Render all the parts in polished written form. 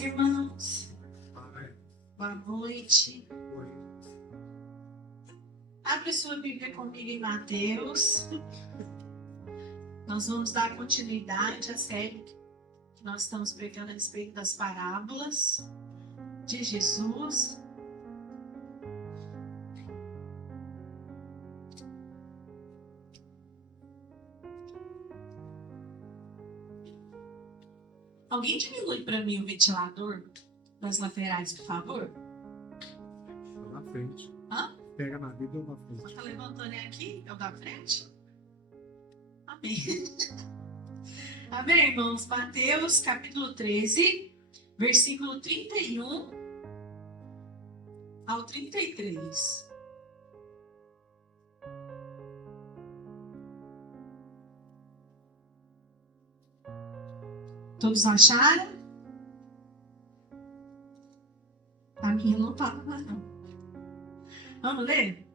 paz, irmãos. Boa noite. Abre sua Bíblia comigo em Mateus. Nós vamos dar continuidade à série que nós estamos pregando a respeito das parábolas de Jesus. Alguém diminui para mim o ventilador das laterais, por favor? Na frente. Hã? Pega na vida ou na frente? Está levantando aqui? É o da frente? Amém. Amém, irmãos? Mateus, capítulo 13, versículo 31 ao 33. Todos acharam? A minha não estava, não. Vamos ler?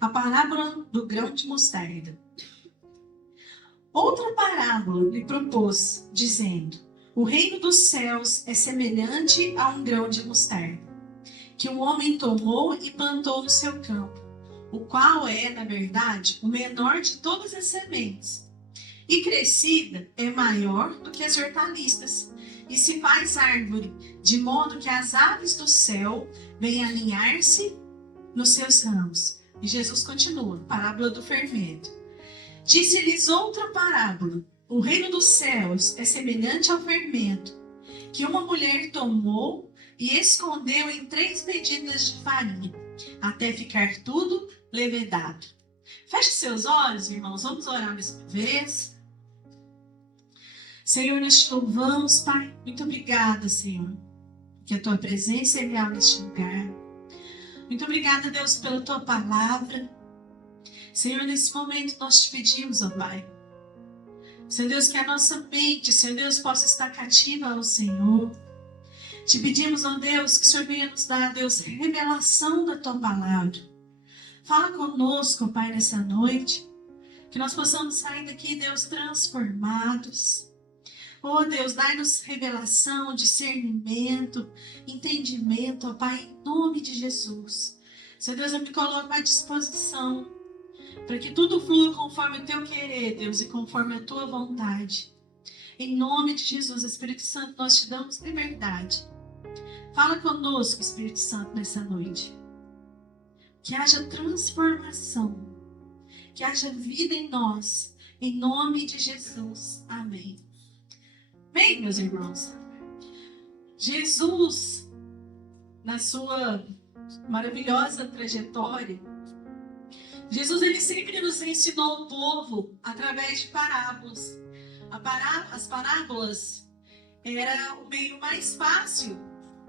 A parábola do grão de mostarda. Outra parábola lhe propôs, dizendo: o reino dos céus é semelhante a um grão de mostarda, que um homem tomou e plantou no seu campo, o qual é, na verdade, o menor de todas as sementes. E crescida é maior do que as hortaliças, e se faz árvore, de modo que as aves do céu vêm aninhar-se nos seus ramos. E Jesus continua, parábola do fermento. Disse-lhes outra parábola: o reino dos céus é semelhante ao fermento, que uma mulher tomou e escondeu em 3 medidas de farinha, até ficar tudo levedado. Feche seus olhos, irmãos, vamos orar mais uma vez. Senhor, nós te louvamos, Pai. Muito obrigada, Senhor, que a tua presença é real neste lugar. Muito obrigada, Deus, pela tua palavra. Senhor, nesse momento nós te pedimos, ó Pai, Senhor Deus, que a nossa mente, Senhor Deus, possa estar cativa ao Senhor. Te pedimos, ó Deus, que o Senhor venha nos dar, Deus, revelação da tua palavra. Fala conosco, ó Pai, nessa noite, que nós possamos sair daqui, Deus, transformados. Oh Deus, dai-nos revelação, discernimento, entendimento, ó Pai, em nome de Jesus. Senhor Deus, eu me coloco à disposição para que tudo flua conforme o teu querer, Deus, e conforme a tua vontade. Em nome de Jesus, Espírito Santo, nós te damos liberdade. Fala conosco, Espírito Santo, nessa noite. Que haja transformação, que haja vida em nós, em nome de Jesus. Amém. Bem, meus irmãos, Jesus, na sua maravilhosa trajetória, Jesus ele sempre nos ensinou o povo através de parábolas. As parábolas era o meio mais fácil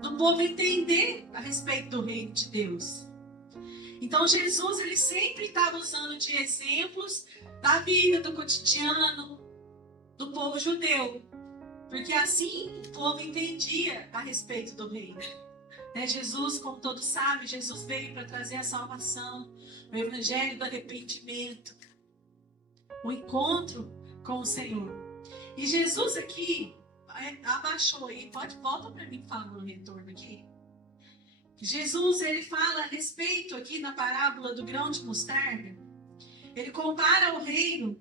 do povo entender a respeito do reino de Deus. Então Jesus ele sempre estava usando de exemplos da vida, do cotidiano do povo judeu. Porque assim o povo entendia a respeito do reino. Jesus, como todos sabem, Jesus veio para trazer a salvação, o evangelho do arrependimento, o encontro com o Senhor. E Jesus aqui abaixou aí, volta para mim falar no retorno aqui. Jesus ele fala a respeito aqui na parábola do grão de mostarda. Ele compara o reino,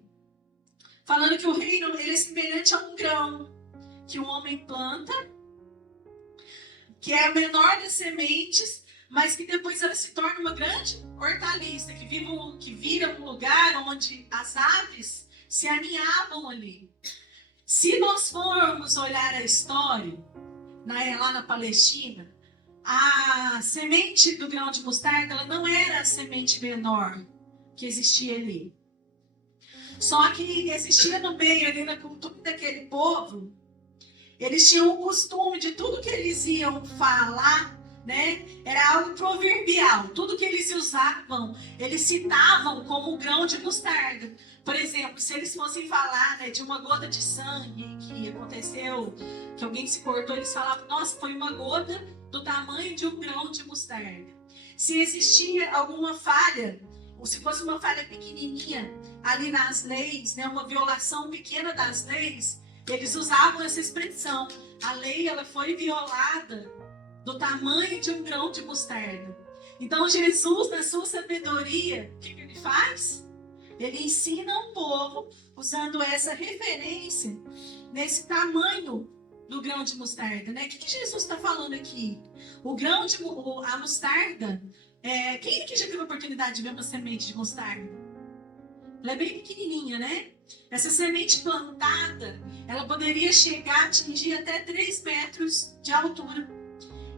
falando que o reino ele é semelhante a um grão que um homem planta, que é a menor das sementes, mas que depois ela se torna uma grande hortaliça, que vira um lugar onde as aves se aninhavam ali. Se nós formos olhar a história, lá na Palestina, a semente do grão de mostarda ela não era a semente menor que existia ali. Só que existia no meio, ali na cultura daquele povo, eles tinham o costume de tudo que eles iam falar, era algo proverbial. Tudo que eles usavam, eles citavam como um grão de mostarda. Por exemplo, se eles fossem falar de uma gota de sangue que aconteceu, que alguém se cortou, eles falavam, nossa, foi uma gota do tamanho de um grão de mostarda. Se existia alguma falha, ou se fosse uma falha pequenininha ali nas leis, uma violação pequena das leis, eles usavam essa expressão. A lei, ela foi violada do tamanho de um grão de mostarda. Então, Jesus, na sua sabedoria, o que ele faz? Ele ensina o povo, usando essa referência, nesse tamanho do grão de mostarda, né? O que Jesus está falando aqui? A mostarda, quem aqui já teve a oportunidade de ver uma semente de mostarda? Ela é bem pequenininha, né? Essa semente plantada, ela poderia chegar a atingir até 3 metros de altura.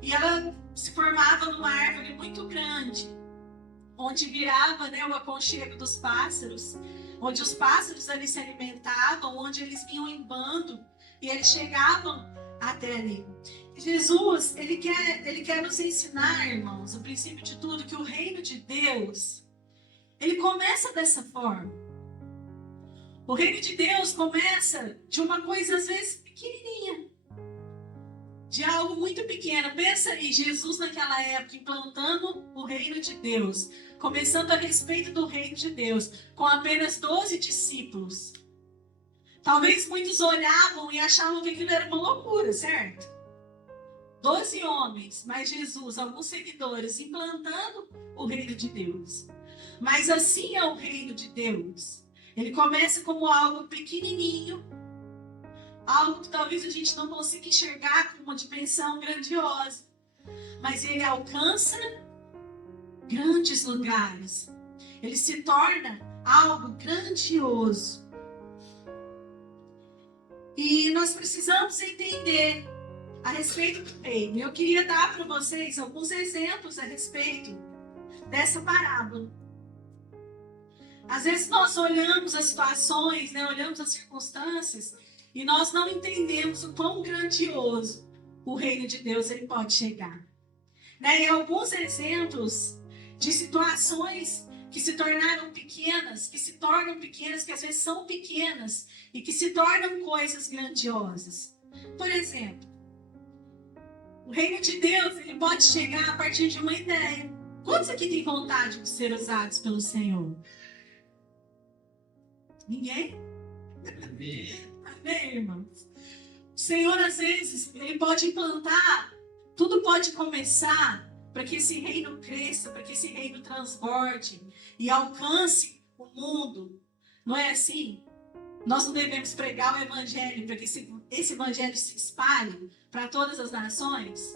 E ela se formava numa árvore muito grande, onde virava, né, o aconchego dos pássaros, onde os pássaros ali se alimentavam, onde eles vinham em bando e eles chegavam até ali. Jesus, ele quer nos ensinar, irmãos, o princípio de tudo, que o reino de Deus, ele começa dessa forma. O reino de Deus começa de uma coisa, às vezes, pequenininha. De algo muito pequeno. Pensa aí, Jesus naquela época implantando o reino de Deus, começando a respeito do reino de Deus, com apenas 12 discípulos. Talvez muitos olhavam e achavam que aquilo era uma loucura, certo? 12 homens, mais Jesus, alguns seguidores, implantando o reino de Deus. Mas assim é o reino de Deus. Ele começa como algo pequenininho, algo que talvez a gente não consiga enxergar com uma dimensão grandiosa. Mas ele alcança grandes lugares. Ele se torna algo grandioso. E nós precisamos entender a respeito do reino. Eu queria dar para vocês alguns exemplos a respeito dessa parábola. Às vezes nós olhamos as situações, né, olhamos as circunstâncias e nós não entendemos o quão grandioso o reino de Deus ele pode chegar. Né? E alguns exemplos de situações que se tornaram pequenas, que se tornam pequenas, que às vezes são pequenas e que se tornam coisas grandiosas. Por exemplo, o reino de Deus ele pode chegar a partir de uma ideia. Quantos aqui têm vontade de ser usados pelo Senhor? Ninguém? Amém, irmãos? O Senhor, às vezes, ele pode implantar, tudo pode começar para que esse reino cresça, para que esse reino transborde e alcance o mundo. Não é assim? Nós não devemos pregar o evangelho para que esse evangelho se espalhe para todas as nações?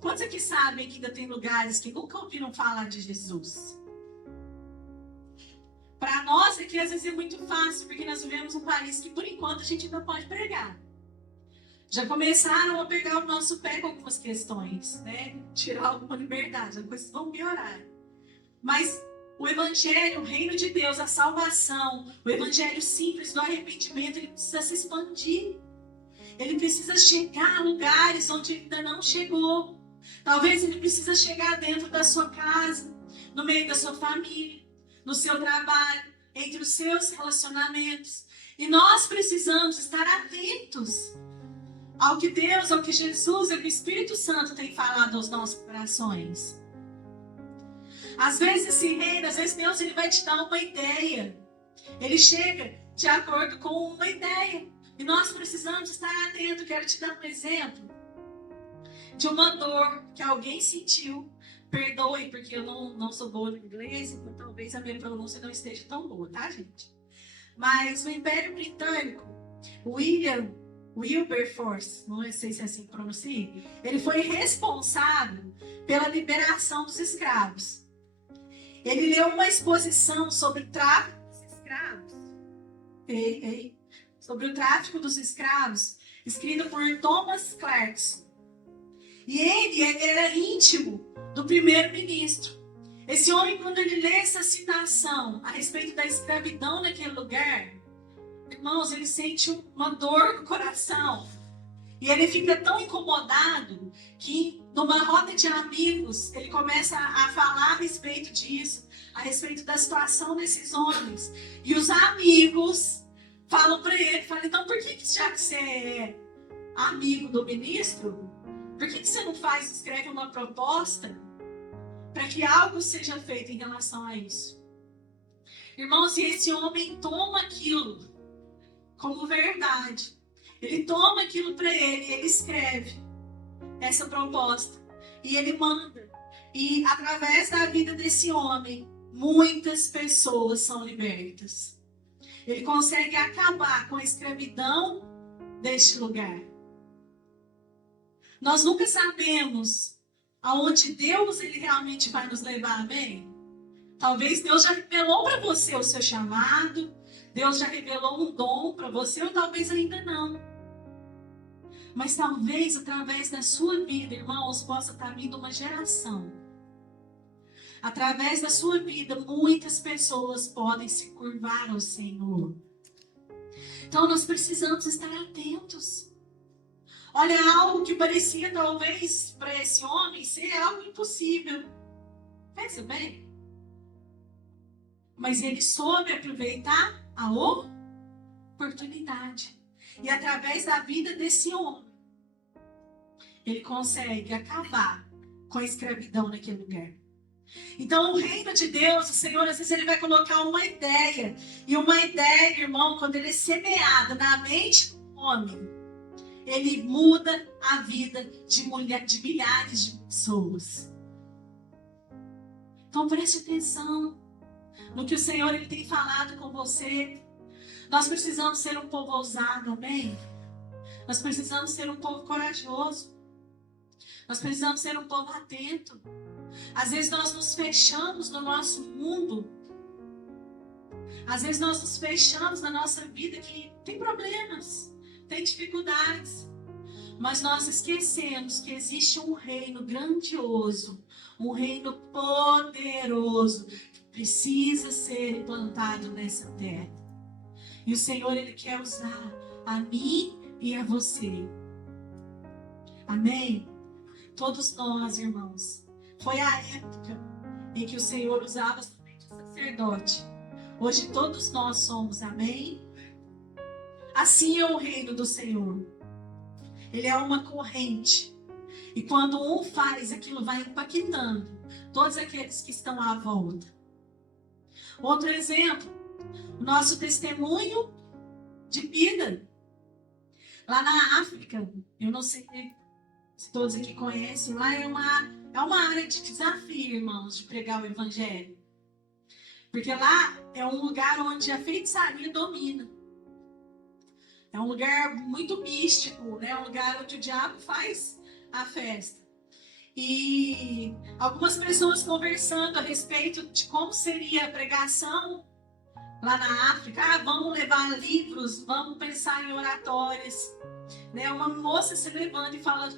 Quantos aqui sabem que ainda tem lugares que nunca ouviram falar de Jesus? Para nós aqui às vezes é muito fácil, porque nós vivemos um país que por enquanto a gente ainda pode pregar. Já começaram a pegar o nosso pé com algumas questões, né? Tirar alguma liberdade, as coisas vão piorar. Mas o evangelho, o reino de Deus, a salvação, o evangelho simples do arrependimento, ele precisa se expandir. Ele precisa chegar a lugares onde ainda não chegou. Talvez ele precisa chegar dentro da sua casa, no meio da sua família, no seu trabalho, entre os seus relacionamentos. E nós precisamos estar atentos ao que Deus, ao que Jesus, ao que o Espírito Santo tem falado aos nossos corações. Às vezes esse reino, às vezes Deus ele vai te dar uma ideia. Ele chega de acordo com uma ideia. E nós precisamos estar atentos. Quero te dar um exemplo de uma dor que alguém sentiu. Perdoe, porque eu não sou boa no inglês, então talvez a minha pronúncia não esteja tão boa, tá, gente? Mas o Império Britânico, Wilberforce, não sei se é assim que pronuncia, ele foi responsável pela liberação dos escravos. Ele leu uma exposição sobre o tráfico dos escravos. Sobre o tráfico dos escravos, escrito por Thomas Clarkson. E ele era íntimo do primeiro-ministro. Esse homem, quando ele lê essa citação a respeito da escravidão naquele lugar, irmãos, ele sente uma dor no coração. E ele fica tão incomodado que, numa roda de amigos, ele começa a falar a respeito disso, a respeito da situação desses homens. E os amigos falam para ele, então por que já que você é amigo do ministro, por que você não escreve uma proposta para que algo seja feito em relação a isso? Irmãos, se esse homem toma aquilo como verdade. Ele toma aquilo para ele, ele escreve essa proposta e ele manda. E através da vida desse homem, muitas pessoas são libertas. Ele consegue acabar com a escravidão deste lugar. Nós nunca sabemos aonde Deus ele realmente vai nos levar, amém? Talvez Deus já revelou para você o seu chamado, Deus já revelou um dom para você, ou talvez ainda não. Mas talvez através da sua vida, irmãos, possa estar vindo uma geração. Através da sua vida, muitas pessoas podem se curvar ao Senhor. Então nós precisamos estar atentos. Olha, algo que parecia talvez para esse homem ser algo impossível. Pensa bem. Mas ele soube aproveitar a oportunidade. E através da vida desse homem, ele consegue acabar com a escravidão naquele lugar. Então, o reino de Deus, o Senhor, às vezes, ele vai colocar uma ideia. E uma ideia, irmão, quando ele é semeada na mente do homem, ele muda a vida de milhares de pessoas. Então, preste atenção no que o Senhor ele tem falado com você. Nós precisamos ser um povo ousado, amém? Nós precisamos ser um povo corajoso. Nós precisamos ser um povo atento. Às vezes nós nos fechamos no nosso mundo. Às vezes nós nos fechamos na nossa vida que tem problemas, tem dificuldades. Mas nós esquecemos que existe um reino grandioso, um reino poderoso, que precisa ser implantado nessa terra. E o Senhor, ele quer usar a mim e a você. Amém? Todos nós, irmãos. Foi a época em que o Senhor usava somente o sacerdote. Hoje todos nós somos, amém? Assim é o reino do Senhor. Ele é uma corrente. E quando um faz, aquilo vai impactando todos aqueles que estão à volta. Outro exemplo, o nosso testemunho de vida. Lá na África, eu não sei se todos aqui conhecem, lá é uma área de desafio, irmãos, de pregar o evangelho. Porque lá é um lugar onde a feitiçaria domina. É um lugar muito místico, né? Um lugar onde o diabo faz a festa. E algumas pessoas conversando a respeito de como seria a pregação lá na África. Vamos levar livros, vamos pensar em oratórias. Né? Uma moça se levanta e fala: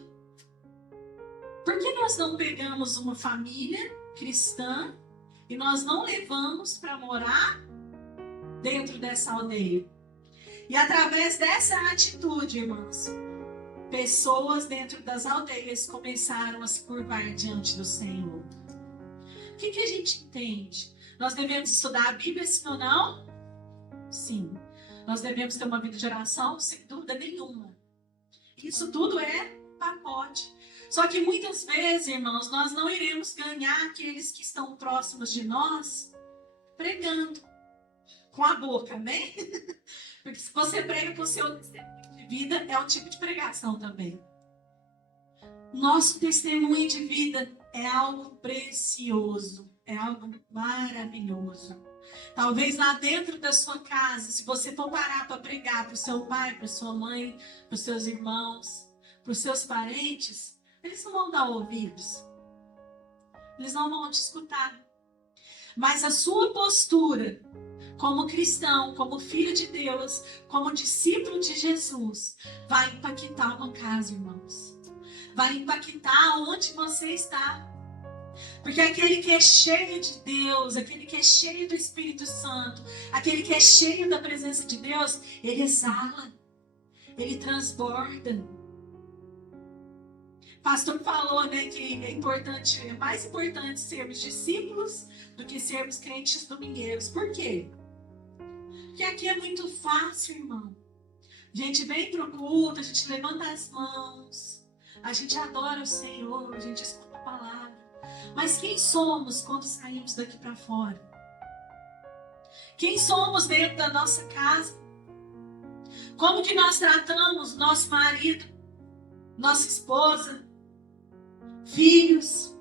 por que nós não pegamos uma família cristã e nós não levamos para morar dentro dessa aldeia? E através dessa atitude, irmãos, pessoas dentro das aldeias começaram a se curvar diante do Senhor. O que a gente entende? Nós devemos estudar a Bíblia, sim ou não? Sim. Nós devemos ter uma vida de oração? Sem dúvida nenhuma. Isso tudo é pacote. Só que muitas vezes, irmãos, nós não iremos ganhar aqueles que estão próximos de nós pregando com a boca, amém? Porque se você prega com o seu testemunho de vida, é um tipo de pregação também. Nosso testemunho de vida é algo precioso, é algo maravilhoso. Talvez lá dentro da sua casa, se você for parar para pregar para o seu pai, para sua mãe, para os seus irmãos, para os seus parentes, eles não vão dar ouvidos. Eles não vão te escutar. Mas a sua postura como cristão, como filho de Deus, como discípulo de Jesus, vai impactar uma casa, irmãos. Vai impactar onde você está. Porque aquele que é cheio de Deus, aquele que é cheio do Espírito Santo, aquele que é cheio da presença de Deus, ele exala, ele transborda. O pastor falou, né, que é mais importante sermos discípulos do que sermos crentes domingueiros. Por quê? Porque aqui é muito fácil, irmão. A gente vem para o culto, a gente levanta as mãos, a gente adora o Senhor, a gente escuta a palavra. Mas quem somos quando saímos daqui para fora? Quem somos dentro da nossa casa? Como que nós tratamos nosso marido, nossa esposa, filhos?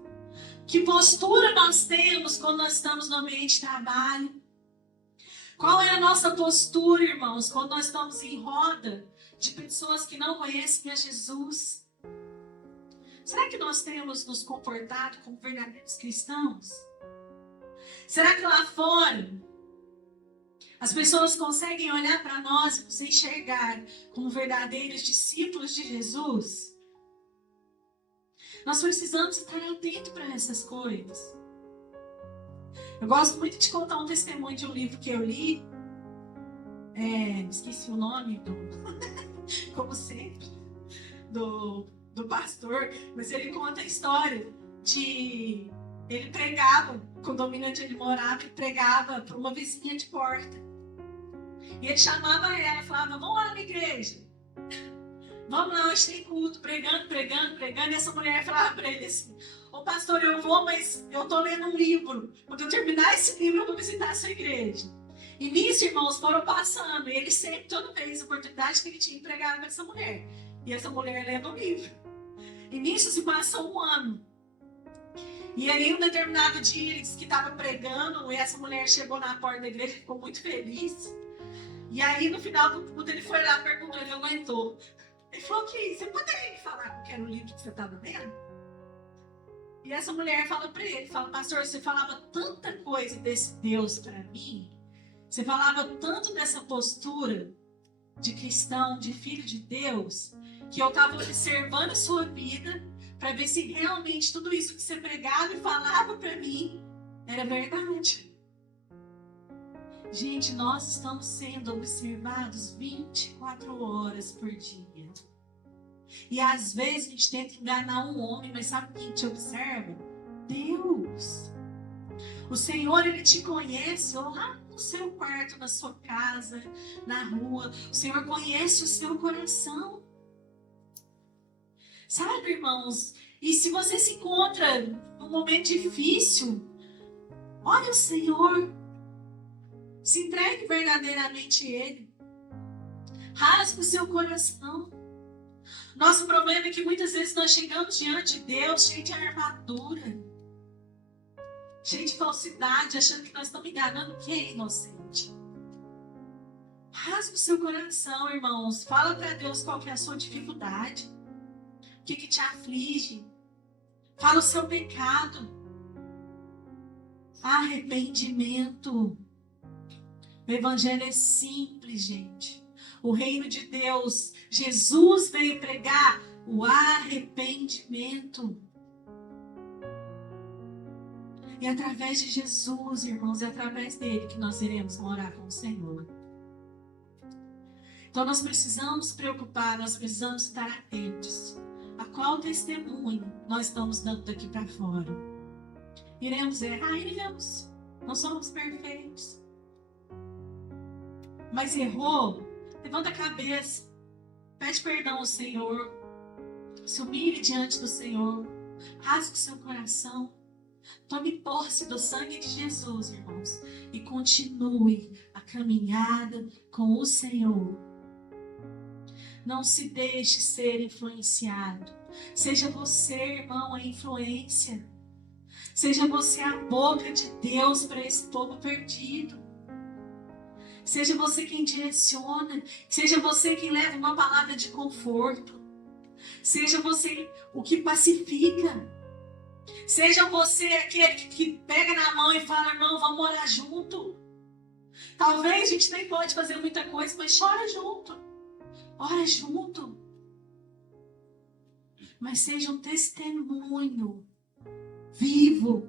Que postura nós temos quando nós estamos no ambiente de trabalho? Qual é a nossa postura, irmãos, quando nós estamos em roda de pessoas que não conhecem a Jesus? Será que nós temos nos comportado como verdadeiros cristãos? Será que lá fora as pessoas conseguem olhar para nós e nos enxergar como verdadeiros discípulos de Jesus? Nós precisamos estar atentos para essas coisas. Eu gosto muito de contar um testemunho de um livro que eu li. Esqueci o nome, como sempre, do pastor. Mas ele conta a história de... Ele pregava, o condomínio onde ele morava, ele pregava para uma vizinha de porta. E ele chamava ela, falava, vamos lá na igreja. Vamos lá, hoje tem culto, pregando. E essa mulher falava para ele assim, ô pastor, eu vou, mas eu estou lendo um livro. Quando eu terminar esse livro, eu vou visitar a sua igreja. E nisso, irmãos, foram passando. E ele sempre, toda vez, a oportunidade que ele tinha, empregado para essa mulher. E essa mulher lendo o livro. E nisso se passou um ano. E aí, um determinado dia, ele disse que estava pregando. E essa mulher chegou na porta da igreja, ficou muito feliz. E aí, no final do culto, ele foi lá, perguntou, ele não aguentou. Ele falou que você poderia me falar qual era o livro que você estava lendo? E essa mulher fala para ele, fala, pastor, você falava tanta coisa desse Deus para mim, você falava tanto dessa postura de cristão, de filho de Deus, que eu estava observando a sua vida para ver se realmente tudo isso que você pregava e falava para mim era verdade. Gente, nós estamos sendo observados 24 horas por dia. E às vezes a gente tenta enganar um homem, mas sabe quem te observa? Deus. O Senhor, Ele te conhece lá no seu quarto, na sua casa, na rua. O Senhor conhece o seu coração. Sabe, irmãos? E se você se encontra num momento difícil, olha o Senhor. Se entregue verdadeiramente a Ele. Rasgue o seu coração. Nosso problema é que muitas vezes nós chegamos diante de Deus cheio de armadura, cheio de falsidade, achando que nós estamos enganando quem é inocente. Rasgue o seu coração, irmãos. Fala para Deus qual que é a sua dificuldade. O que te aflige. Fala o seu pecado. Arrependimento. O evangelho é simples, gente. O reino de Deus, Jesus veio pregar o arrependimento. E através de Jesus, irmãos, é através dele que nós iremos morar com o Senhor. Então nós precisamos preocupar, nós precisamos estar atentos a qual testemunho nós estamos dando daqui para fora. Iremos errar? Iremos. Não somos perfeitos. Mas errou? Levanta a cabeça. Pede perdão ao Senhor. Se humilhe diante do Senhor. Rasgue o seu coração. Tome posse do sangue de Jesus, irmãos. E continue a caminhada com o Senhor. Não se deixe ser influenciado. Seja você, irmão, a influência. Seja você a boca de Deus para esse povo perdido. Seja você quem direciona. Seja você quem leva uma palavra de conforto. Seja você o que pacifica. Seja você aquele que pega na mão e fala, irmão, vamos orar junto. Talvez a gente nem pode fazer muita coisa, mas chora junto. Ora junto. Mas seja um testemunho vivo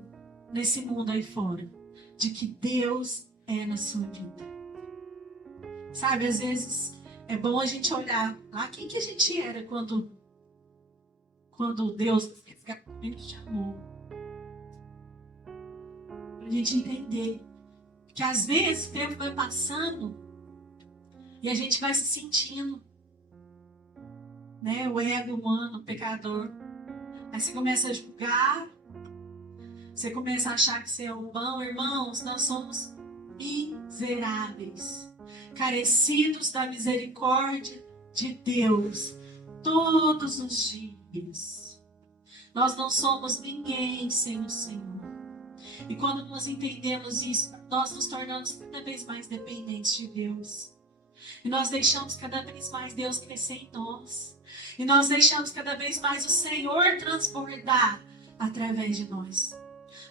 nesse mundo aí fora. De que Deus é na sua vida. Sabe, às vezes é bom a gente olhar lá quem que a gente era quando Deus nos chamou. Para a gente entender que às vezes o tempo vai passando e a gente vai se sentindo, né, o ego humano, o pecador. Aí você começa a julgar, você começa a achar que você é um bom. Irmãos, nós somos miseráveis. carecidos da misericórdia de Deus todos os dias. Nós não somos ninguém sem o Senhor. E quando nós entendemos isso, nós nos tornamos cada vez mais dependentes de Deus. E nós deixamos cada vez mais Deus crescer em nós. E nós deixamos cada vez mais o Senhor transbordar através de nós.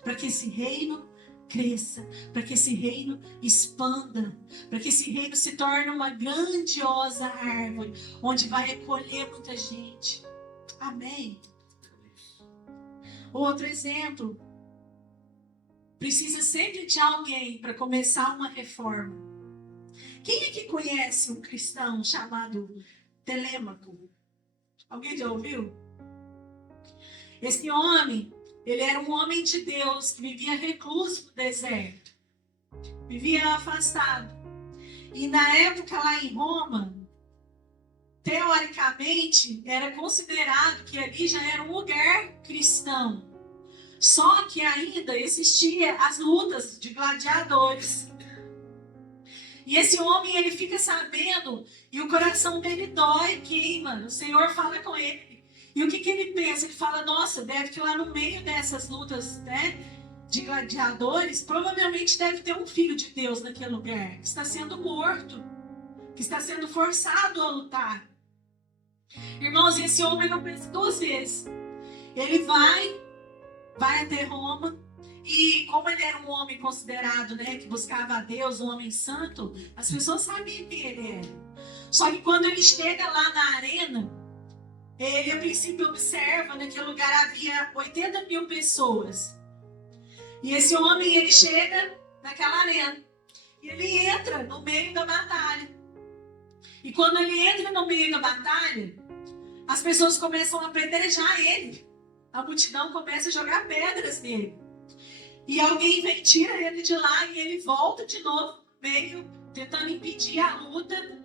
Para que esse reino cresça, para que esse reino expanda, para que esse reino se torne uma grandiosa árvore, onde vai acolher muita gente. Amém? Outro exemplo. Precisa sempre de alguém para começar uma reforma. Quem é que conhece um cristão chamado Telêmaco? Alguém já ouviu? Esse homem, ele era um homem de Deus que vivia recluso no deserto. Vivia afastado. E na época lá em Roma, teoricamente, era considerado que ali já era um lugar cristão. Só que ainda existiam as lutas de gladiadores. E esse homem, ele fica sabendo, e o coração dele dói, queima. O Senhor fala com ele. E o que ele pensa? Ele fala, nossa, deve que lá no meio dessas lutas, né, de gladiadores, provavelmente deve ter um filho de Deus naquele lugar, que está sendo morto, que está sendo forçado a lutar. Irmãos, esse homem não pensa duas vezes. Ele vai até Roma, e como ele era um homem considerado, né, que buscava a Deus, um homem santo, as pessoas sabiam quem ele era. Só que quando ele chega lá na arena, ele a princípio observa, naquele lugar havia 80 mil pessoas. E esse homem, ele chega naquela arena, e ele entra no meio da batalha. E quando ele entra no meio da batalha, as pessoas começam a apedrejar ele. A multidão começa a jogar pedras nele. E alguém vem, tira ele de lá e ele volta de novo no meio, tentando impedir a luta.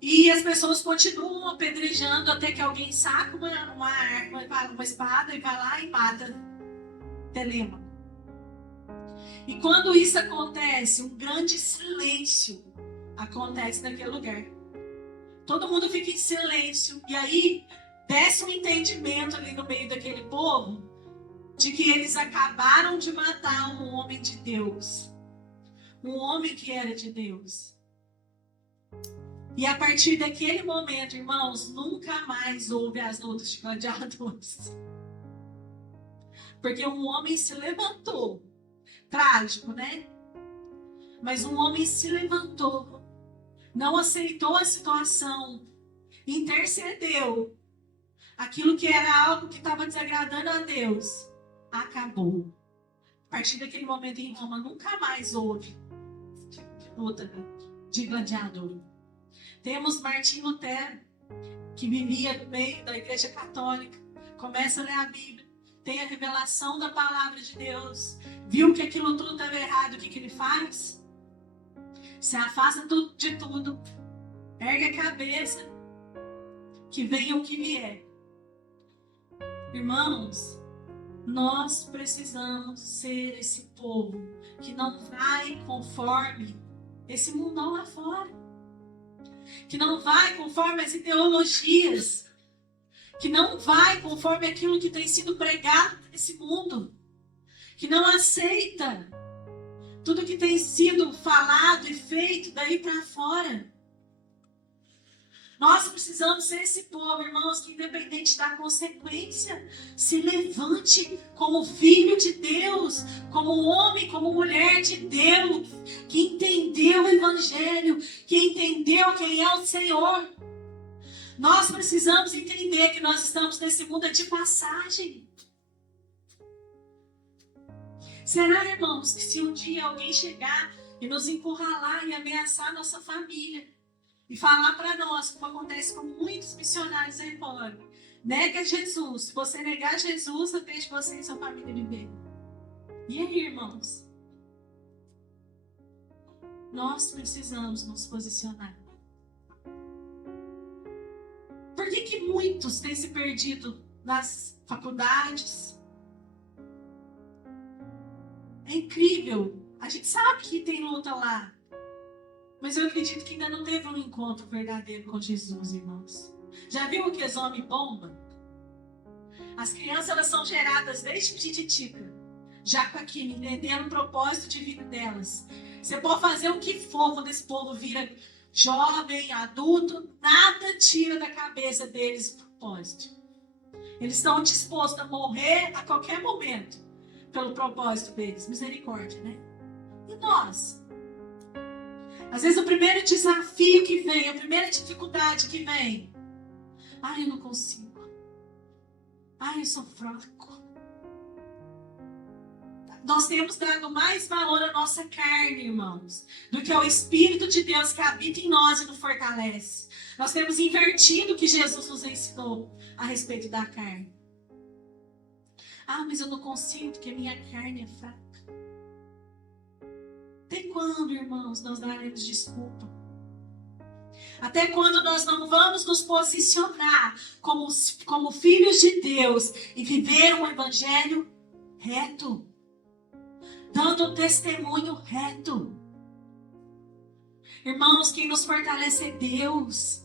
E as pessoas continuam apedrejando até que alguém saca uma arma, uma espada e vai lá e mata Telêmaco. E quando isso acontece, um grande silêncio acontece naquele lugar. Todo mundo fica em silêncio. E aí desce um entendimento ali no meio daquele povo de que eles acabaram de matar um homem de Deus. Um homem que era de Deus. E a partir daquele momento, irmãos, nunca mais houve as lutas de gladiadores. Porque um homem se levantou. Trágico, né? Mas um homem se levantou. Não aceitou a situação. Intercedeu. Aquilo que era algo que estava desagradando a Deus, acabou. A partir daquele momento em Roma, nunca mais houve luta de gladiador. Temos Martim Lutero, que vivia no meio da Igreja Católica, começa a ler a Bíblia, tem a revelação da palavra de Deus, viu que aquilo tudo estava errado, o que ele faz? Se afasta de tudo, ergue a cabeça, que venha o que vier. Irmãos, nós precisamos ser esse povo que não vai conforme esse mundão lá fora, que não vai conforme as ideologias, que não vai conforme aquilo que tem sido pregado nesse mundo, que não aceita tudo que tem sido falado e feito daí para fora. Nós precisamos ser esse povo, irmãos, que independente da consequência, se levante como filho de Deus, como homem, como mulher de Deus, que entendeu o Evangelho, que entendeu quem é o Senhor. Nós precisamos entender que nós estamos nesse mundo de passagem. Será, irmãos, que se um dia alguém chegar e nos encurralar e ameaçar a nossa família, e falar para nós, como acontece com muitos missionários aí fora, nega Jesus. Se você negar Jesus, eu deixo você e sua família viver. E aí, irmãos? Nós precisamos nos posicionar. Por que muitos têm se perdido nas faculdades? É incrível. A gente sabe que tem luta lá. Mas eu acredito que ainda não teve um encontro verdadeiro com Jesus, irmãos. Já viu o que é homem bomba? As crianças, elas são geradas desde pititica, já com aquilo, entendendo o propósito de vida delas. Você pode fazer o que for quando esse povo vira jovem, adulto, nada tira da cabeça deles o propósito. Eles estão dispostos a morrer a qualquer momento pelo propósito deles. Misericórdia, né? E nós? Às vezes o primeiro desafio que vem, a primeira dificuldade que vem, ai, eu não consigo. Ai, eu sou fraco. Nós temos dado mais valor à nossa carne, irmãos, do que ao Espírito de Deus que habita em nós e nos fortalece. Nós temos invertido o que Jesus nos ensinou a respeito da carne. Ah, mas eu não consigo porque minha carne é fraca. Até quando, irmãos, nós daremos desculpa? Até quando nós não vamos nos posicionar como filhos de Deus e viver um evangelho reto? Dando um testemunho reto. Irmãos, quem nos fortalece é Deus.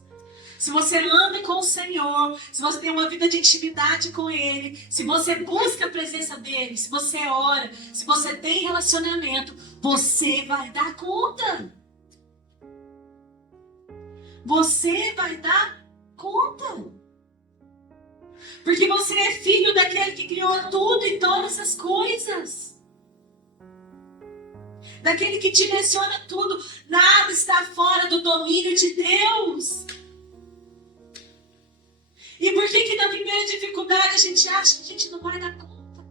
Se você anda com o Senhor, se você tem uma vida de intimidade com Ele, se você busca a presença dEle, se você ora, se você tem relacionamento, você vai dar conta. Você vai dar conta. Porque você é filho daquele que criou tudo e todas as coisas. Daquele que direciona tudo. Nada está fora do domínio de Deus. E por que na primeira dificuldade a gente acha que a gente não vai dar conta?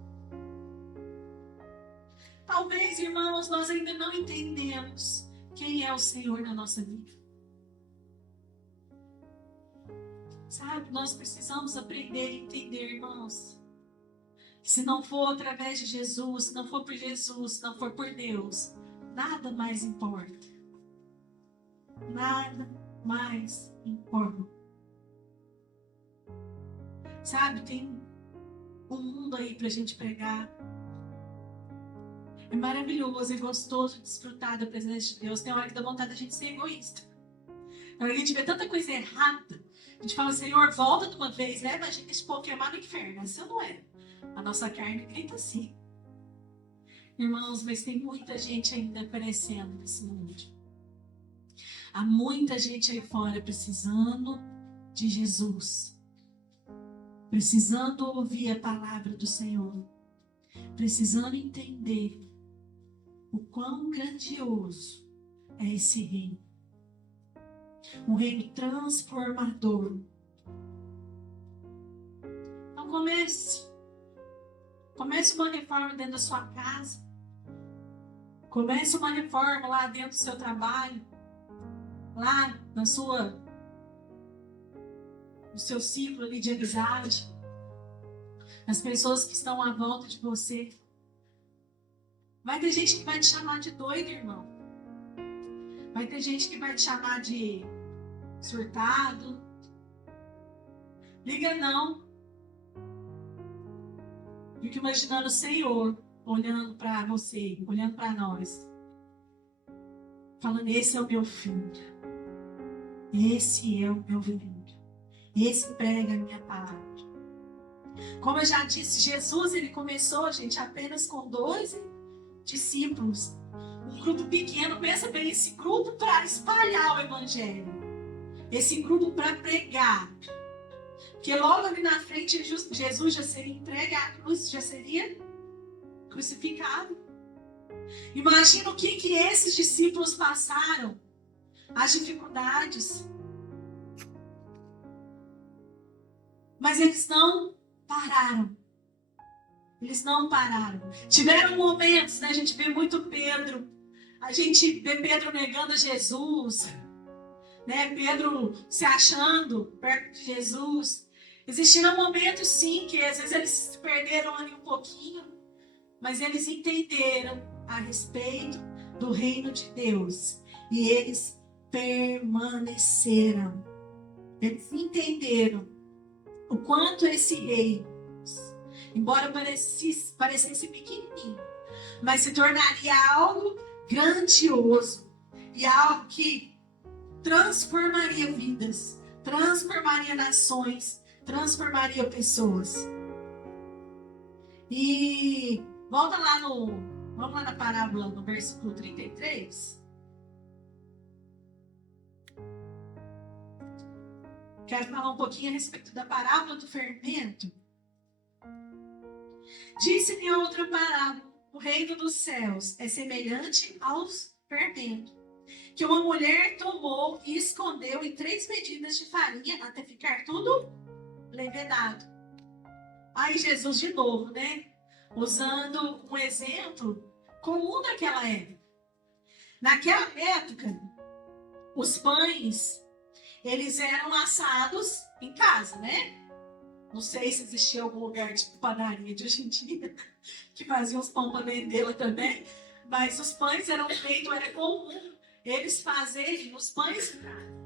Talvez, irmãos, nós ainda não entendemos quem é o Senhor na nossa vida. Sabe, nós precisamos aprender a entender, irmãos. Se não for através de Jesus, se não for por Jesus, se não for por Deus, nada mais importa. Nada mais importa. Sabe, tem um mundo aí pra gente pregar. É maravilhoso, é gostoso desfrutar da presença de Deus. Tem hora que dá vontade da gente ser egoísta. Na hora que a gente vê tanta coisa errada, a gente fala, Senhor, volta de uma vez, leva a gente esse povo queimar no inferno. Isso não é. A nossa carne grita assim. Irmãos, mas tem muita gente ainda perecendo nesse mundo. Há muita gente aí fora precisando de Jesus. Precisando ouvir a palavra do Senhor. Precisando entender o quão grandioso é esse reino. Um reino transformador. Então comece uma reforma dentro da sua casa. Comece uma reforma lá dentro do seu trabalho. Lá no seu ciclo ali de amizade. As pessoas que estão à volta de você. Vai ter gente que vai te chamar de doido, irmão. Vai ter gente que vai te chamar de surtado. Liga não. Fique imaginando o Senhor olhando para você, olhando para nós. Falando, esse é o meu filho. Esse é o meu filho. Esse prega a minha palavra. Como eu já disse, Jesus, ele começou, gente, apenas com 12 discípulos. Um grupo pequeno, pensa bem, esse grupo para espalhar o evangelho. Esse grupo para pregar. Porque logo ali na frente, Jesus já seria entregue à cruz, já seria crucificado. Imagina o que esses discípulos passaram. As dificuldades. Mas eles não pararam. Eles não pararam. Tiveram momentos, né? A gente vê muito Pedro. A gente vê Pedro negando a Jesus. Né? Pedro se achando perto de Jesus. Existiram momentos, sim, que às vezes eles se perderam ali um pouquinho. Mas eles entenderam a respeito do reino de Deus. E eles permaneceram. Eles entenderam o quanto esse reino, embora parecesse pequenininho, mas se tornaria algo grandioso e algo que transformaria vidas, transformaria nações, transformaria pessoas. E vamos lá na parábola, no versículo 33. Quero falar um pouquinho a respeito da parábola do fermento. Disse-lhe outra parábola: o reino dos céus é semelhante aos fermentos, que uma mulher tomou e escondeu em 3 medidas de farinha até ficar tudo levedado. Aí Jesus de novo, né? Usando um exemplo comum daquela época. Naquela época, os pães, eles eram assados em casa, né? Não sei se existia algum lugar de padaria de hoje em dia que fazia os pão para vender lá também, mas os pães eram feitos, era comum eles fazerem os pães em casa.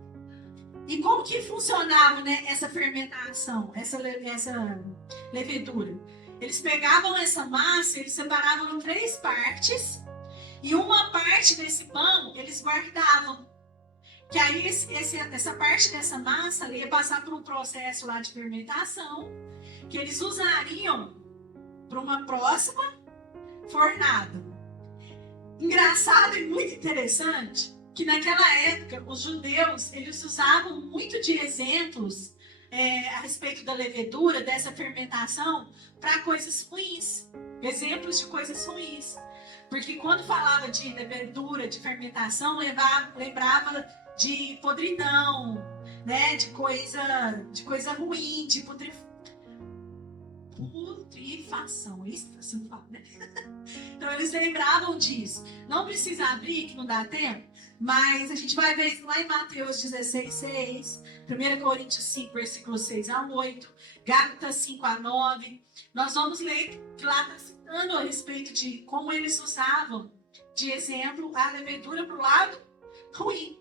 E como que funcionava, né, essa fermentação, essa levedura? Eles pegavam essa massa, eles separavam em 3 partes, e uma parte desse pão eles guardavam. Que aí essa parte dessa massa ia passar por um processo lá de fermentação, que eles usariam para uma próxima fornada. Engraçado e muito interessante que naquela época os judeus eles usavam muito de exemplos a respeito da levedura, dessa fermentação, para coisas ruins, exemplos de coisas ruins. Porque quando falava de levedura, de fermentação, lembrava de podridão, né? De coisa ruim, de putrefação. Isso você não fala, né? Então eles lembravam disso. Não precisa abrir, que não dá tempo, mas a gente vai ver isso lá em Mateus 16:6, 1 Coríntios 5, versículos 6 a 8, Gálatas 5 a 9. Nós vamos ler que lá está citando a respeito de como eles usavam de exemplo a levedura para o lado ruim.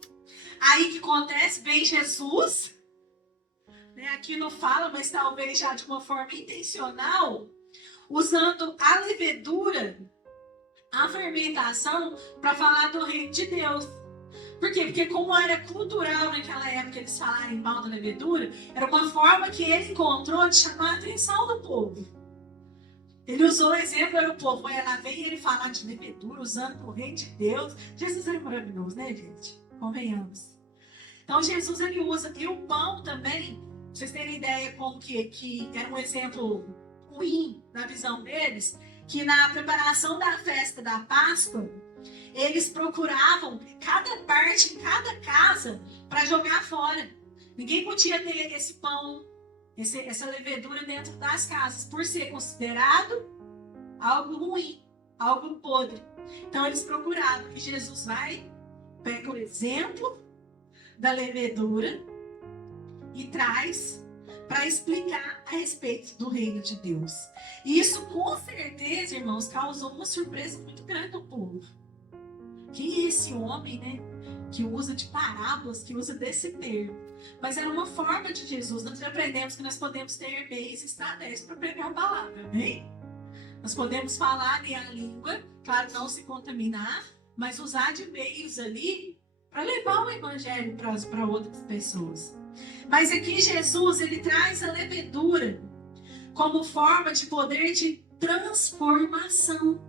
Aí que acontece, vem Jesus, né, aqui não fala, mas talvez já de uma forma intencional, usando a levedura, a fermentação, para falar do reino de Deus. Por quê? Porque como era cultural naquela época eles falarem mal da levedura, era uma forma que ele encontrou de chamar a atenção do povo. Ele usou o exemplo, aí o povo ela vem e ele falar de levedura, usando o reino de Deus. Jesus era maravilhoso, né, gente? Convenhamos. Então Jesus ele usa, e o pão também, pra vocês terem ideia como que era um exemplo ruim na visão deles, que na preparação da festa da Páscoa, eles procuravam cada parte em cada casa para jogar fora. Ninguém podia ter esse pão, essa levedura dentro das casas, por ser considerado algo ruim, algo podre. Então eles procuravam, e Jesus vai, pega o exemplo da levedura e traz para explicar a respeito do reino de Deus. E isso, com certeza, irmãos, causou uma surpresa muito grande no povo. Quem é esse homem, né, que usa de parábolas, que usa desse termo? Mas era uma forma de Jesus. Nós aprendemos que nós podemos ter meios e estratégias para pregar a palavra, amém? Nós podemos falar em a língua, claro, não se contaminar, mas usar de meios ali para levar o evangelho para outras pessoas. Mas aqui Jesus, ele traz a levedura como forma de poder de transformação.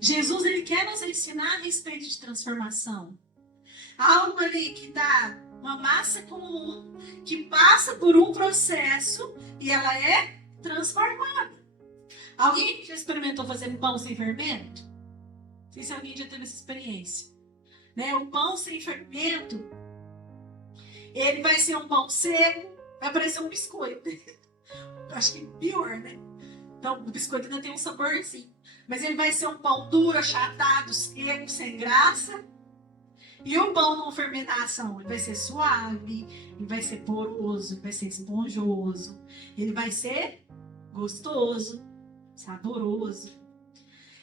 Jesus, ele quer nos ensinar a respeito de transformação. Algo ali que dá uma massa comum, que passa por um processo e ela é transformada. Alguém já experimentou fazer pão sem fermento? Não sei se alguém já teve essa experiência. Né? O pão sem fermento, ele vai ser um pão seco, vai parecer um biscoito. Acho que pior, né? Então, o biscoito ainda tem um saborzinho. Mas ele vai ser um pão duro, achatado, seco, sem graça. E o pão com fermentação, ele vai ser suave, ele vai ser poroso, ele vai ser esponjoso, ele vai ser gostoso, saboroso.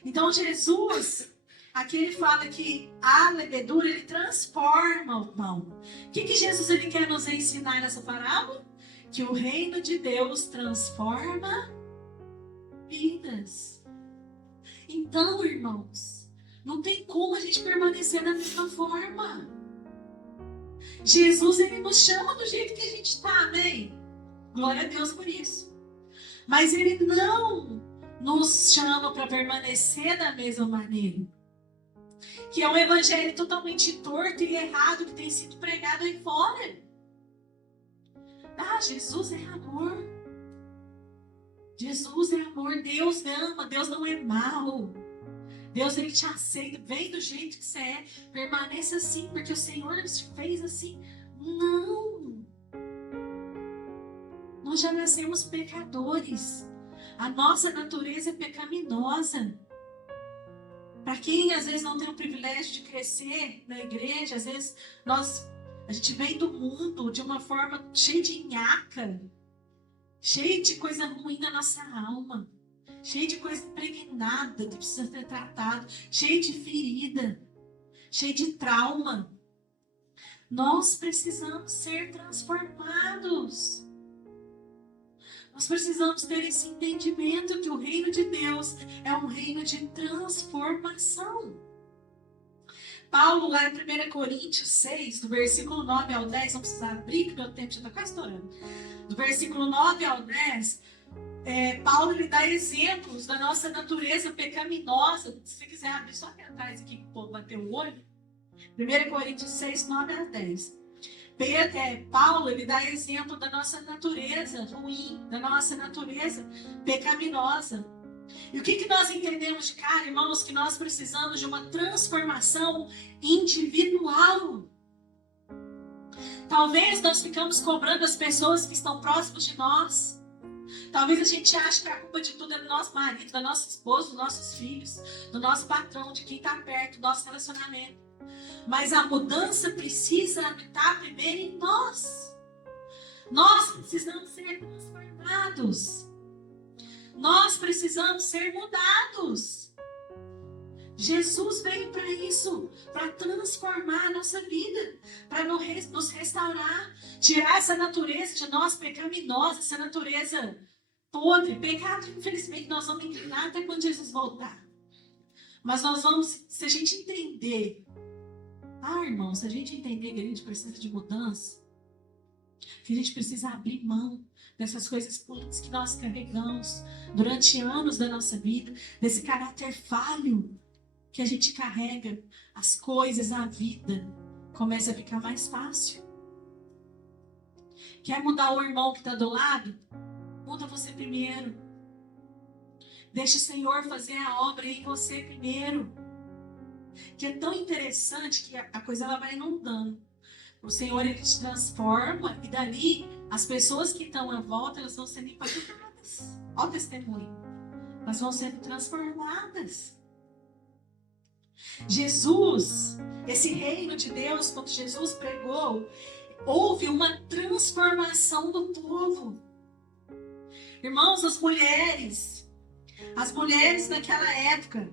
Então, Jesus, aqui ele fala que a levedura, ele transforma o pão. O que Jesus ele quer nos ensinar nessa parábola? Que o reino de Deus transforma vidas. Então, irmãos, Não tem como a gente permanecer da mesma forma. Jesus, ele nos chama do jeito que a gente está, amém? Glória a Deus por isso. Mas ele não nos chama para permanecer da mesma maneira. Que é um evangelho totalmente torto e errado que tem sido pregado aí fora. Ah, Jesus é amor. Jesus é amor. Deus ama. Deus não é mau. Deus, ele te aceita. Vem do jeito que você é. Permaneça assim, porque o Senhor te fez assim. Não. Nós já nascemos pecadores. A nossa natureza é pecaminosa. Para quem às vezes não tem o privilégio de crescer na igreja, às vezes a gente vem do mundo de uma forma cheia de nhaca, cheia de coisa ruim na nossa alma, cheia de coisa impregnada que precisa ser tratado, cheia de ferida, cheia de trauma. Nós precisamos ser transformados. Nós precisamos ter esse entendimento que o reino de Deus é um reino de transformação. Paulo, lá em 1 Coríntios 6, do versículo 9 ao 10, não precisa abrir, porque meu tempo já está quase estourando. Do versículo 9 ao 10, Paulo ele dá exemplos da nossa natureza pecaminosa. Se você quiser abrir só aqui atrás, aqui, que o povo bateu o olho. 1 Coríntios 6, 9 a 10. Paulo, ele dá exemplo da nossa natureza ruim, da nossa natureza pecaminosa. E o que nós entendemos de cara, irmãos? Que nós precisamos de uma transformação individual. Talvez nós ficamos cobrando as pessoas que estão próximas de nós. Talvez a gente ache que a culpa de tudo é do nosso marido, da nossa esposa, dos nossos filhos, do nosso patrão, de quem está perto, do nosso relacionamento. Mas a mudança precisa habitar primeiro em nós. Nós precisamos ser transformados. Nós precisamos ser mudados. Jesus veio para isso, para transformar a nossa vida, para nos restaurar, tirar essa natureza de nós pecaminosa, essa natureza podre, pecado, infelizmente nós vamos inclinar até quando Jesus voltar. Mas nós vamos, se a gente entender, irmão, se a gente entender que a gente precisa de mudança, que a gente precisa abrir mão dessas coisas puras que nós carregamos durante anos da nossa vida, desse caráter falho que a gente carrega, as coisas, a vida começa a ficar mais fácil. Quer mudar o irmão que está do lado? Muda você primeiro. Deixa o Senhor fazer a obra em você primeiro. Que é tão interessante que a coisa ela vai inundando. O Senhor, ele te transforma e dali as pessoas que estão à volta, elas vão sendo impactadas. Olha o testemunho. Elas vão sendo transformadas. Jesus, esse reino de Deus, quando Jesus pregou, houve uma transformação do povo. Irmãos, as mulheres naquela época,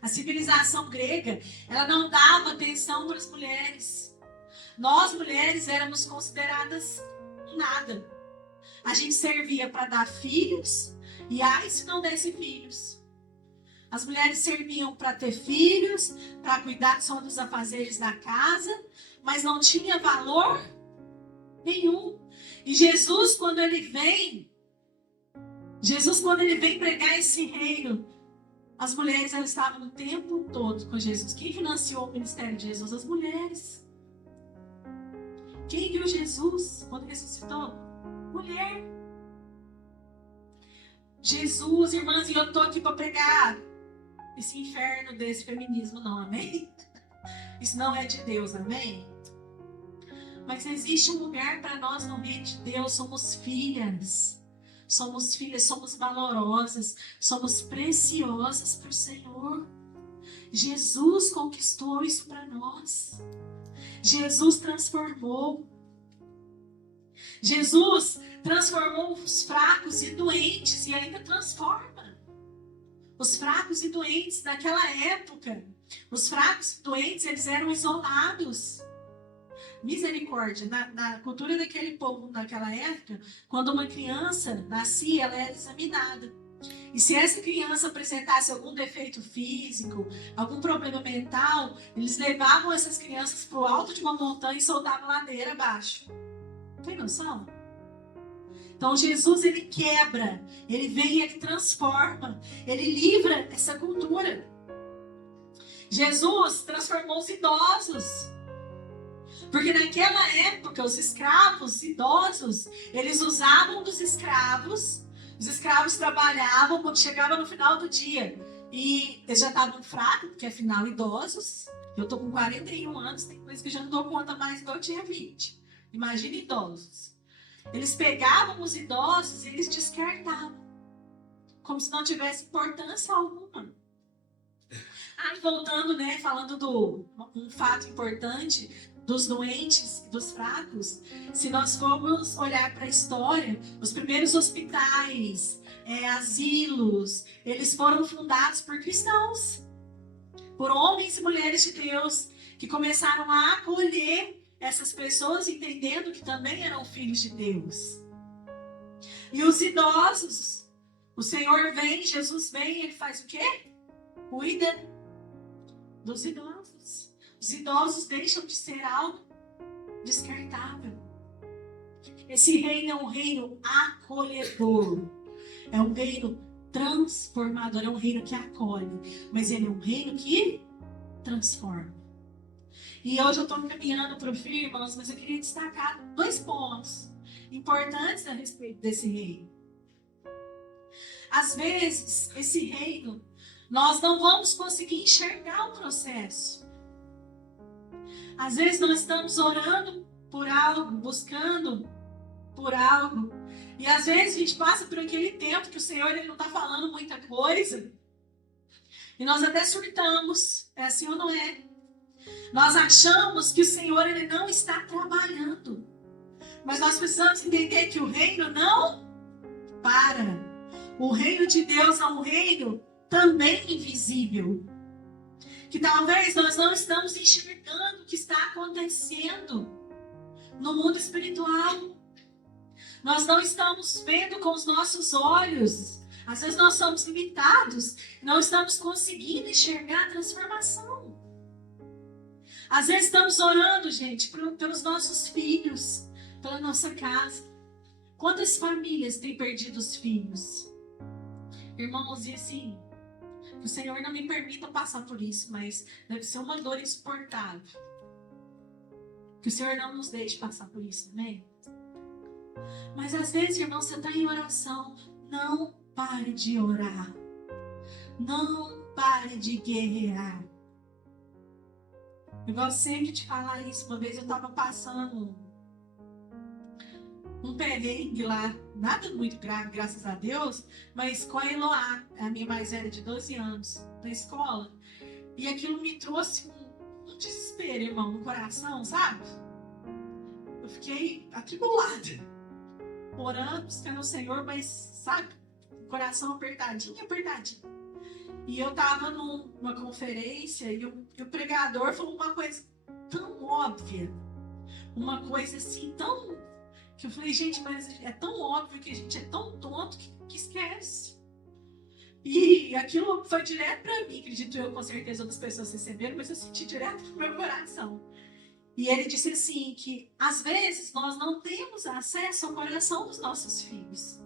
a civilização grega, ela não dava atenção para as mulheres. Nós, mulheres, éramos consideradas nada. A gente servia para dar filhos, e se não desse filhos. As mulheres serviam para ter filhos, para cuidar só dos afazeres da casa, mas não tinha valor nenhum. E Jesus, quando ele vem pregar esse reino, as mulheres elas estavam o tempo todo com Jesus. Quem financiou o ministério de Jesus? As mulheres. Quem viu Jesus quando ressuscitou? Mulher. Jesus, irmãs, e eu estou aqui para pregar esse inferno desse feminismo, não, amém? Isso não é de Deus, amém? Mas existe um lugar para nós no reino de Deus. Somos filhas. Somos filhas, somos valorosas, somos preciosas para o Senhor. Jesus conquistou isso para nós. Jesus transformou. Jesus transformou os fracos e doentes e ainda transforma. Os fracos e doentes daquela época, os fracos e doentes, eles eram isolados. Misericórdia, na cultura daquele povo naquela época, quando uma criança nascia, ela era examinada. E se essa criança apresentasse algum defeito físico, algum problema mental, eles levavam essas crianças para o alto de uma montanha e soltavam ladeira abaixo. Tem noção? Então Jesus, ele quebra, ele vem e ele transforma, ele livra essa cultura. Jesus transformou os idosos. Porque naquela época, os escravos idosos, eles usavam dos escravos. Os escravos trabalhavam quando chegava no final do dia. E eles já estavam fracos, porque afinal, idosos. Eu estou com 41 anos, tem coisa que eu já não dou conta mais, igual eu tinha 20. Imagina idosos. Eles pegavam os idosos e eles descartavam. Como se não tivesse importância alguma. Aí voltando, né, falando um fato importante dos doentes e dos fracos, se nós formos olhar para a história, os primeiros hospitais, asilos, eles foram fundados por cristãos, por homens e mulheres de Deus, que começaram a acolher essas pessoas, entendendo que também eram filhos de Deus. E os idosos, o Senhor vem, Jesus vem, ele faz o quê? Cuida dos idosos. Os idosos deixam de ser algo descartável. Esse reino é um reino acolhedor. É um reino transformador. É um reino que acolhe. Mas ele é um reino que transforma. E hoje eu estou caminhando para o fim, irmãos, mas eu queria destacar 2 pontos importantes a respeito desse reino. Às vezes, esse reino, nós não vamos conseguir enxergar o processo. Às vezes nós estamos orando por algo, buscando por algo. E às vezes a gente passa por aquele tempo que o Senhor ele não está falando muita coisa. E nós até surtamos. É assim ou não é? Nós achamos que o Senhor ele não está trabalhando. Mas nós precisamos entender que o reino não para. O reino de Deus é um reino também invisível. Que talvez nós não estamos enxergando o que está acontecendo no mundo espiritual. Nós não estamos vendo com os nossos olhos. Às vezes nós somos limitados, não estamos conseguindo enxergar a transformação. Às vezes estamos orando, gente, pelos nossos filhos, pela nossa casa. Quantas famílias têm perdido os filhos? Irmãos, e assim, que o Senhor não me permita passar por isso, mas deve ser uma dor insuportável. Que o Senhor não nos deixe passar por isso, amém? Mas às vezes, irmão, você está em oração. Não pare de orar. Não pare de guerrear. Eu gosto sempre de falar isso. Uma vez eu estava passando um perrengue lá, nada muito grave, graças a Deus, mas com a Eloá, a minha mais velha de 12 anos, na escola. E aquilo me trouxe um desespero, irmão, no coração, sabe? Eu fiquei atribulada, orando, buscando o Senhor, mas, sabe, coração apertadinho. E eu estava numa conferência e o pregador falou uma coisa tão óbvia, uma coisa assim tão... que eu falei, gente, mas é tão óbvio que a gente é tão tonto que esquece. E aquilo foi direto para mim, acredito eu, com certeza outras pessoas receberam, mas eu senti direto no meu coração. E ele disse assim, que às vezes nós não temos acesso ao coração dos nossos filhos.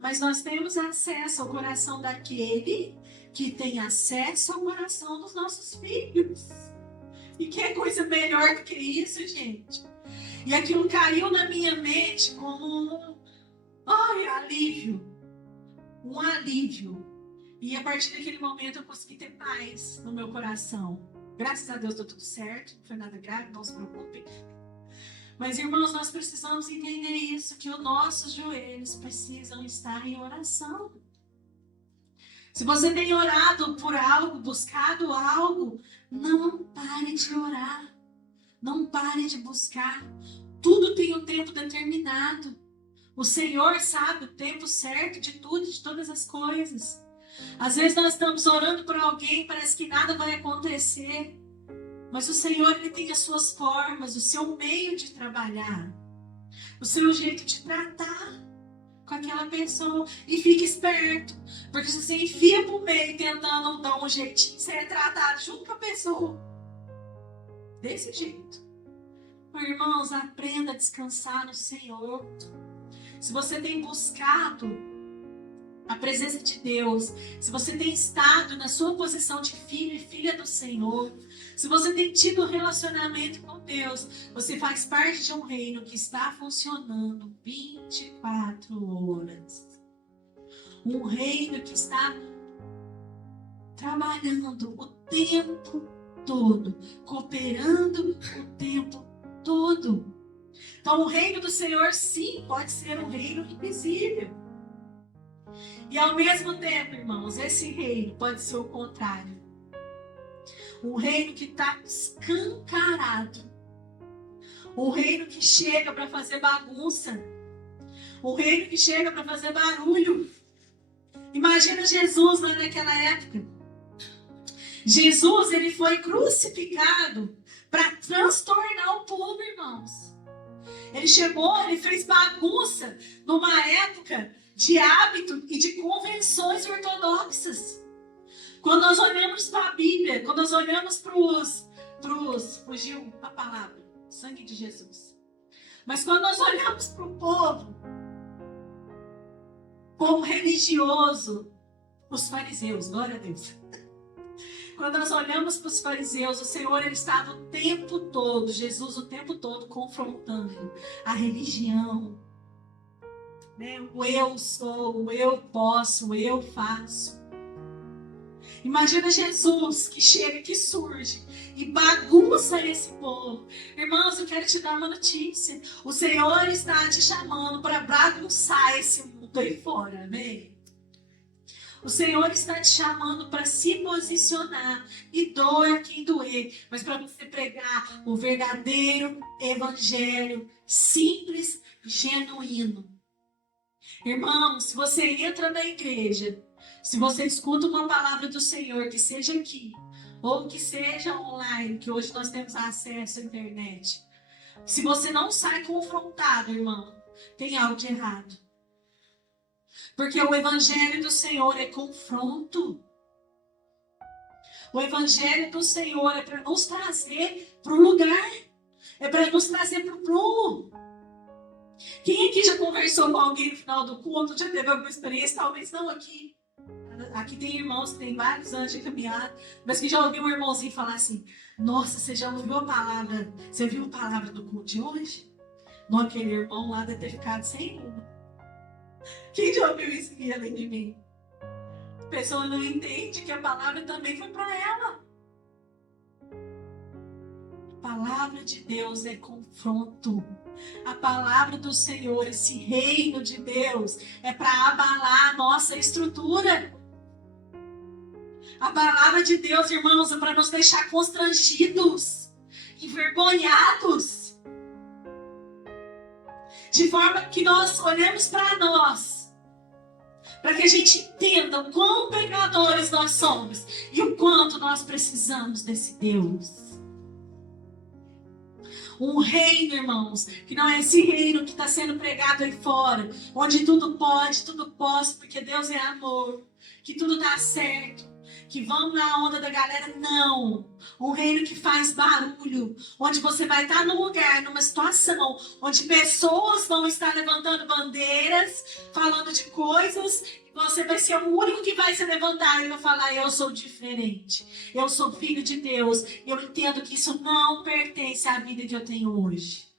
Mas nós temos acesso ao coração daquele que tem acesso ao coração dos nossos filhos. E que coisa melhor do que isso, gente? E aquilo caiu na minha mente como alívio. Um alívio. E a partir daquele momento eu consegui ter paz no meu coração. Graças a Deus deu tudo certo, não foi nada grave, não se preocupem. Mas, irmãos, nós precisamos entender isso, que os nossos joelhos precisam estar em oração. Se você tem orado por algo, buscado algo, não pare de orar. Não pare de buscar. Tudo tem um tempo determinado. O Senhor sabe o tempo certo de tudo, de todas as coisas. Às vezes nós estamos orando por alguém, parece que nada vai acontecer. Mas o Senhor, Ele tem as suas formas, o seu meio de trabalhar, o seu jeito de tratar com aquela pessoa. E fique esperto. Porque se você enfia pro meio tentando dar um jeitinho, você é tratado junto com a pessoa. Desse jeito. Mas, irmãos, aprenda a descansar no Senhor. Se você tem buscado a presença de Deus, se você tem estado na sua posição de filho e filha do Senhor, se você tem tido um relacionamento com Deus, você faz parte de um reino que está funcionando 24 horas. Um reino que está trabalhando o tempo todo, cooperando o tempo todo. Então, o reino do Senhor, sim, pode ser um reino invisível. E ao mesmo tempo, irmãos, esse reino pode ser o contrário. Um reino que está escancarado. Um reino que chega para fazer bagunça. Um reino que chega para fazer barulho. Imagina Jesus lá naquela época. Jesus, ele foi crucificado para transtornar o povo, irmãos. Ele chegou, ele fez bagunça numa época de hábito e de convenções ortodoxas. Quando nós olhamos para a Bíblia, quando nós olhamos para os fugiu a palavra, sangue de Jesus. Mas quando nós olhamos para o povo religioso, os fariseus, glória a Deus. Quando nós olhamos para os fariseus, o Senhor ele estava o tempo todo, Jesus o tempo todo confrontando a religião. O eu sou, o eu posso, o eu faço. Imagina Jesus que chega, que surge e bagunça esse povo. Irmãos, eu quero te dar uma notícia. O Senhor está te chamando para bagunçar esse mundo aí fora, amém? O Senhor está te chamando para se posicionar e doer quem doer, mas para você pregar o verdadeiro evangelho simples, genuíno. Irmão, se você entra na igreja, se você escuta uma palavra do Senhor, que seja aqui, ou que seja online, que hoje nós temos acesso à internet, se você não sai confrontado, irmão, tem algo de errado. Porque o evangelho do Senhor é confronto. O evangelho do Senhor é para nos trazer para o lugar, é para nos trazer para o prumo. Quem aqui já conversou com alguém no final do culto, já teve alguma experiência, talvez não aqui. Aqui tem irmãos que têm vários anos de caminhada, mas que já ouviu um irmãozinho falar assim: nossa, você já ouviu a palavra, você viu a palavra do culto de hoje? Não, aquele irmão lá deve ter ficado sem uma. Quem já ouviu isso aqui além de mim? A pessoa não entende que a palavra também foi para ela. A palavra de Deus é confronto. A palavra do Senhor, esse reino de Deus, é para abalar a nossa estrutura. A palavra de Deus, irmãos, é para nos deixar constrangidos, envergonhados. De forma que nós olhemos para nós, para que a gente entenda o quão pecadores nós somos e o quanto nós precisamos desse Deus. Um reino, irmãos, que não é esse reino que está sendo pregado aí fora, onde tudo pode, tudo posso, porque Deus é amor, que tudo dá certo, que vão na onda da galera. Não. Um reino que faz barulho, onde você vai estar num lugar, numa situação, onde pessoas vão estar levantando bandeiras, falando de coisas, e você vai ser o único que vai se levantar e vai falar: eu sou diferente, eu sou filho de Deus, eu entendo que isso não pertence à vida que eu tenho hoje.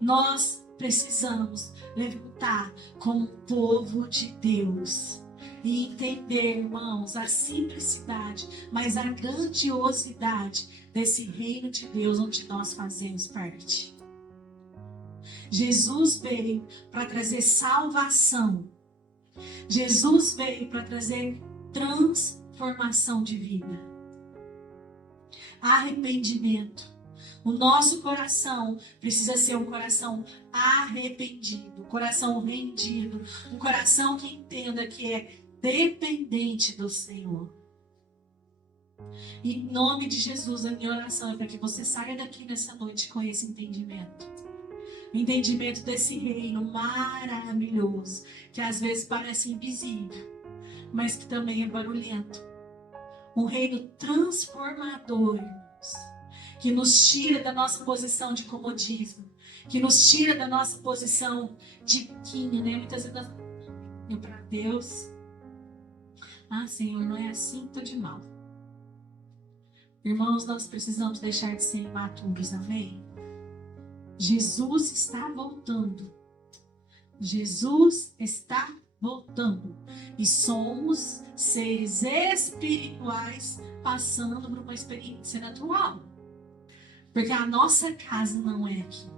Nós precisamos levantar como povo de Deus e entender, irmãos, a simplicidade, mas a grandiosidade desse reino de Deus onde nós fazemos parte. Jesus veio para trazer salvação. Jesus veio para trazer transformação de vida. Arrependimento. O nosso coração precisa ser um coração arrependido, um coração rendido, um coração que entenda que é dependente do Senhor. Em nome de Jesus, a minha oração é para que você saia daqui nessa noite com esse entendimento. O entendimento desse reino maravilhoso, que às vezes parece invisível, mas que também é barulhento. Um reino transformador, irmãos, que nos tira da nossa posição de comodismo, que nos tira da nossa posição de biquinho, né? Muitas vezes nós olhamos para Deus. Ah, Senhor, não é assim, tô de mal. Irmãos, nós precisamos deixar de ser imaturos, amém? Jesus está voltando. Jesus está voltando. E somos seres espirituais passando por uma experiência natural. Porque a nossa casa não é aqui.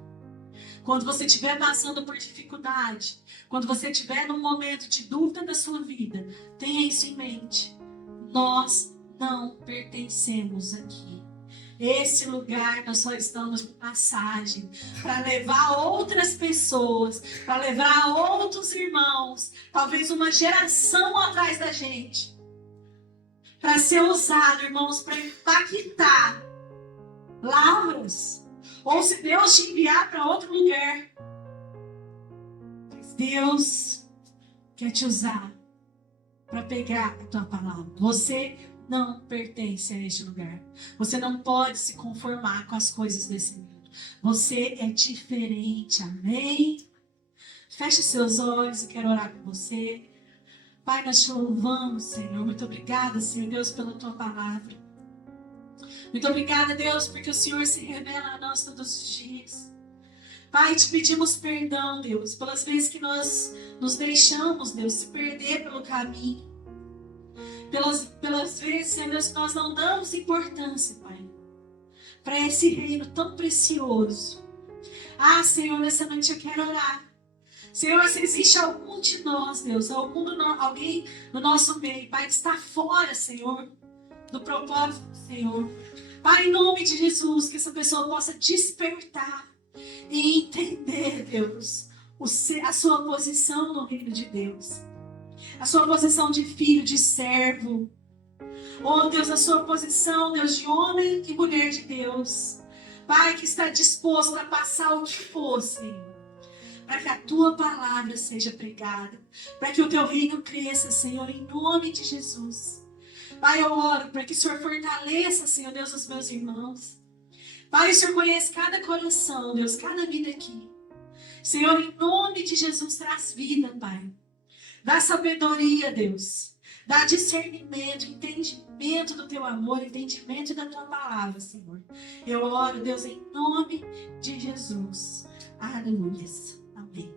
Quando você estiver passando por dificuldade, quando você estiver num momento de dúvida da sua vida, tenha isso em mente. Nós não pertencemos aqui. Esse lugar nós só estamos de passagem para levar outras pessoas, para levar outros irmãos, talvez uma geração atrás da gente, para ser usado, irmãos, para impactar Lavras, ou se Deus te enviar para outro lugar. Mas Deus quer te usar para pegar a tua palavra. Você não pertence a este lugar. Você não pode se conformar com as coisas desse mundo. Você é diferente, amém? Feche seus olhos, eu quero orar com você. Pai, nós te louvamos, Senhor. Muito obrigada, Senhor Deus, pela tua palavra. Muito obrigada, Deus, porque o Senhor se revela a nós todos os dias. Pai, te pedimos perdão, Deus, pelas vezes que nós nos deixamos, Deus, se perder pelo caminho. Pelas vezes, Senhor Deus, que nós não damos importância, Pai, para esse reino tão precioso. Ah, Senhor, nessa noite eu quero orar. Senhor, se existe algum de nós, Deus, alguém no nosso meio, Pai, que está fora, Senhor, do propósito do Senhor. Pai, em nome de Jesus, que essa pessoa possa despertar e entender, Deus, a sua posição no reino de Deus. A sua posição de filho, de servo. Oh, Deus, a sua posição, Deus, de homem e mulher de Deus. Pai, que está disposto a passar o que for, Senhor, para que a tua palavra seja pregada, para que o teu reino cresça, Senhor, em nome de Jesus. Pai, eu oro para que o Senhor fortaleça, Senhor Deus, os meus irmãos. Pai, o Senhor conhece cada coração, Deus, cada vida aqui. Senhor, em nome de Jesus, traz vida, Pai. Dá sabedoria, Deus. Dá discernimento, entendimento do teu amor, entendimento da tua palavra, Senhor. Eu oro, Deus, em nome de Jesus. Aleluia. Amém.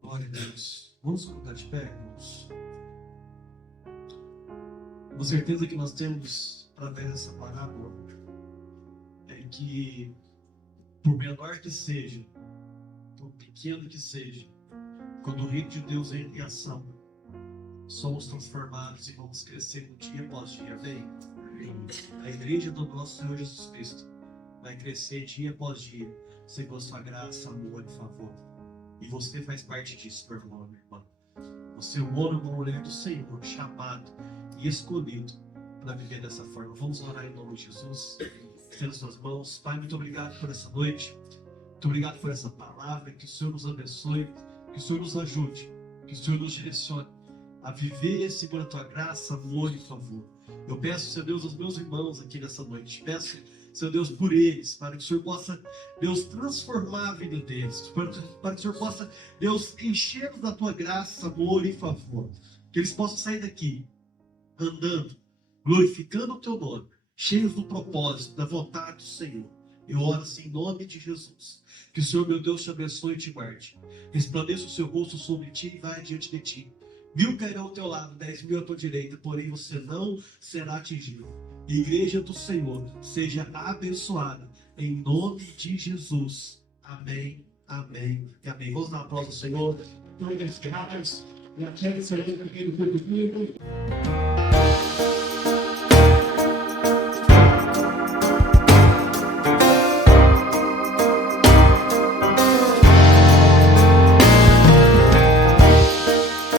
Glória a Deus. Vamos colocar de pé, irmãos. Com certeza que nós temos, através dessa parábola, é que, por menor que seja, por pequeno que seja, quando o reino de Deus entra em ação, somos transformados e vamos crescer dia após dia, amém? A igreja do nosso Senhor Jesus Cristo vai crescer dia após dia, segundo a sua graça, amor e favor. E você faz parte disso, meu irmão, minha irmã. Você é um homem, uma mulher do Senhor, chamado e escolhido para viver dessa forma. Vamos orar em nome de Jesus. Estenda suas mãos. Pai, muito obrigado por essa noite. Muito obrigado por essa palavra. Que o Senhor nos abençoe. Que o Senhor nos ajude. Que o Senhor nos direcione a viver segundo a tua graça, amor e favor. Eu peço, Senhor Deus, aos meus irmãos aqui nessa noite. Peço, Senhor Deus, por eles, para que o Senhor possa, Deus, transformar a vida deles. Para que o Senhor possa, Deus, encher-nos da tua graça, amor e favor. Que eles possam sair daqui andando, glorificando o teu nome, cheios do propósito, da vontade do Senhor. Eu oro assim em nome de Jesus. Que o Senhor, meu Deus, te abençoe e te guarde. Resplandeça o seu rosto sobre ti e vai diante de ti. 1000 cairão ao teu lado, 10.000 à tua direita, porém você não será atingido. Igreja do Senhor, seja abençoada em nome de Jesus. Amém, amém e amém. Vamos dar uma aplauso ao Senhor.